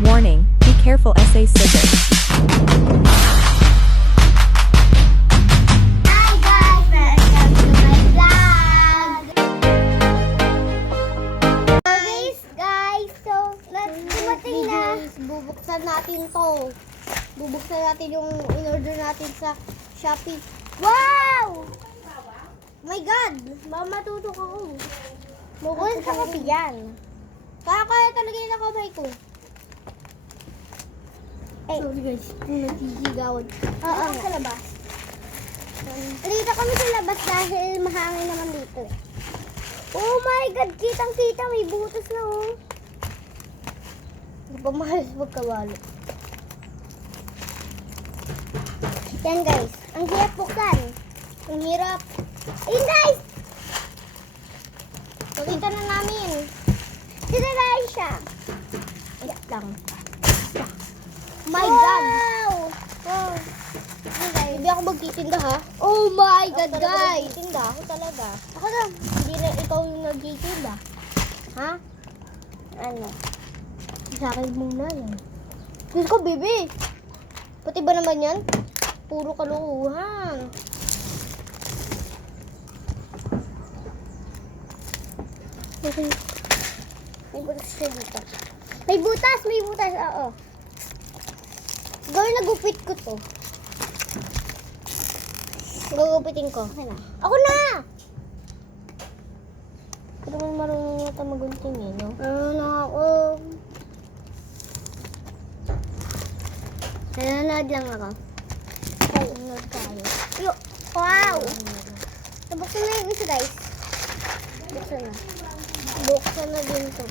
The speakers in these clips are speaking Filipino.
Warning, be careful SA scissors. Hi guys! Welcome to my vlog! So dumating na. Bubuksan natin to. Bubuksan natin yung in-order natin sa Shopee. Wow! My God! Mamatutok ako. Bukod sa kape yan. Kaya talaga yung nakamay ko. Sorry guys, kung nagsigawan. Oo, sa labas. Dito kami sa labas dahil mahangin naman dito eh. Oh my God, kitang-kita, may butas na oh. Hindi pa mahalos magkawalo. Yan guys, ang hirap buksan. Ang hirap. Ayun guys! Pakita na namin. Sino guys siya? Yan lang. My God! Wow! Hindi ako magtitinda ha? Oh my God guys! Magtitinda ako talaga. Ako na. Hindi na ikaw yung nagtitinda. Ha? Ano? Sa akin muna yan. Diyos ko, baby! Pati ba naman yan? Puro kalukuhan. Okay. May butas siya dito. May butas! May butas! Oo. Gawin na gupit ko to. Gugupitin ko. Okay na. Ako na! Pero may marunong yata magunting eh, no? Ano ako? Nanonood lang ako. Nanonood tayo. Yo! Wow! Nabuksan na yung isa guys. Buksan na. Buksan na din to.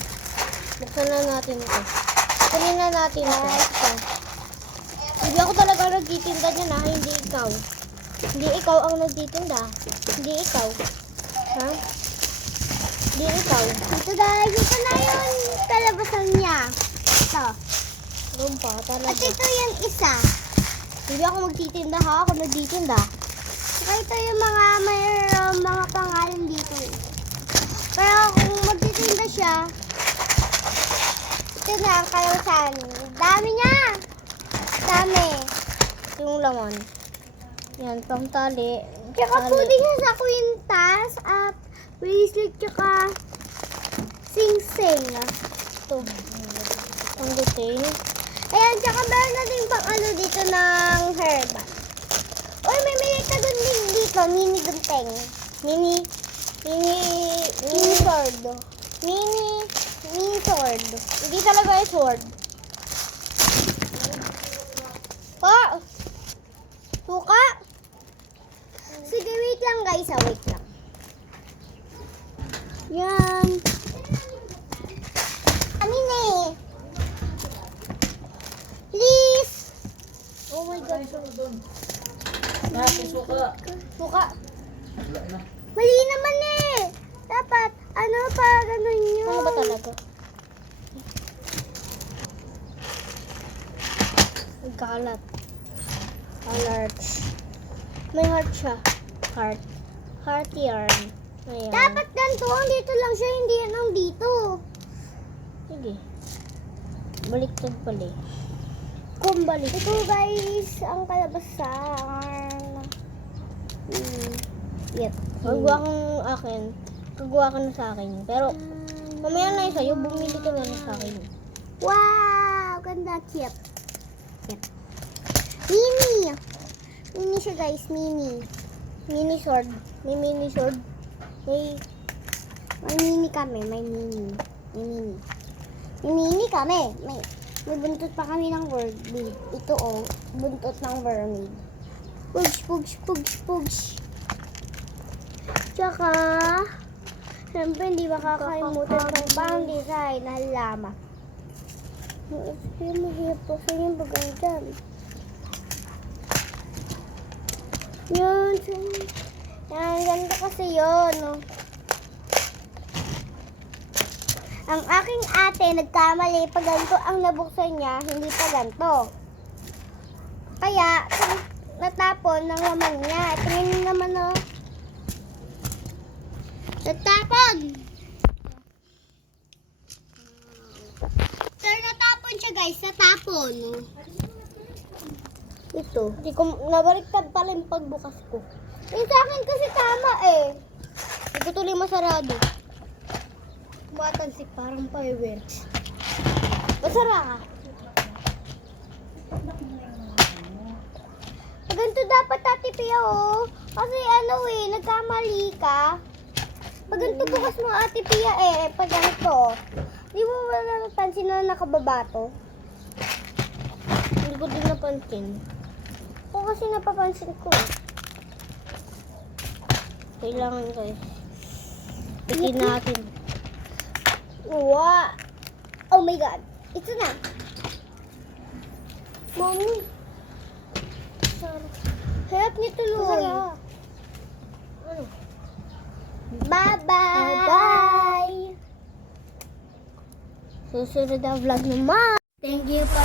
Buksan na natin to. Kunin na natin ito. Hindi ako talaga nagtitinda niyan ha, hindi ikaw. Hindi ikaw ang nagtitinda. Hindi ikaw. Ha? Hindi ikaw. Ito guys, ito na yung kalabasan niya. Ito. Rumpa talaga. At ito yung isa. Hindi ako magtitinda ha, ako nagtitinda. Saka ito yung mga pangalan dito. Pero kung magtitinda siya, ito na ang kalabasan. Dami niya! Dami. Ito yung laman. Yan, pangtali. Tsaka pwede niya sa kwintas at bracelet tsaka sing-sing. Ito. Ang detail. Ayan, tsaka meron na din pang ano dito ng herbal. Uy, may minita din dito. Mini gunteng. Mini sword. Mini sword. Hindi talaga ay sword. Pa! Suka! Sige, wait lang guys. Wait lang. Yan. Amin eh. Please! Oh my God. Suka. Suka. Mali naman eh. Dapat, ano pa, ganun yun. Ano ba talaga? Galat. Alert. May heart siya. Heart. Heart yarn. Ayan. Dapat ganito. Dito lang siya. Hindi yan ang dito. Sige. Baliktad pala eh. Kung balik. Ito guys. Ang kalabasan. Yep. Kagawa kang akin. Kagawa ka na sa akin. Pero, mamaya na yung sa'yo. Bumili ka na sa akin. Wow! Ganda. Cute. Mini! Mini siya guys, mini. Mini sword. May mini sword. May mini kami, may mini. May mini kami. May buntot pa kami ng word. Ito oh, buntot ng vermid. Pugs. Tsaka, siyempre hindi makakalimutan ng pang design na lama. Mahirap po sa inyo bagang dyan. Yan, ganda kasi yun. No? Ang aking ate nagkamali pag ganito ang nabuksan niya, hindi pa ganito. Kaya, natapon ng laman niya. Tingnan naman o. Natapon! Sir, natapon natapon siya guys, natapon. Ito. Hindi ko, nabaliktad pala yung pagbukas ko. Yung sa akin kasi tama eh. Hindi ko tuloy masarado. Matansik, parang fireworks. Masara ka. Ganito dapat Ate Pia oh. Kasi ano eh, nagkamali ka. Pag ganito bukas mo Ate Pia eh, pag ganito. Di mo wala napansin na nakababa to? Hindi ko din napansin. Ako kasi napapansin ko. Kailangan guys. Tignan natin. Wow! Oh my God! Ito na! Mommy! Harap niyo tuloy. Bye-bye! Bye! Susunod ang vlog naman. Thank you for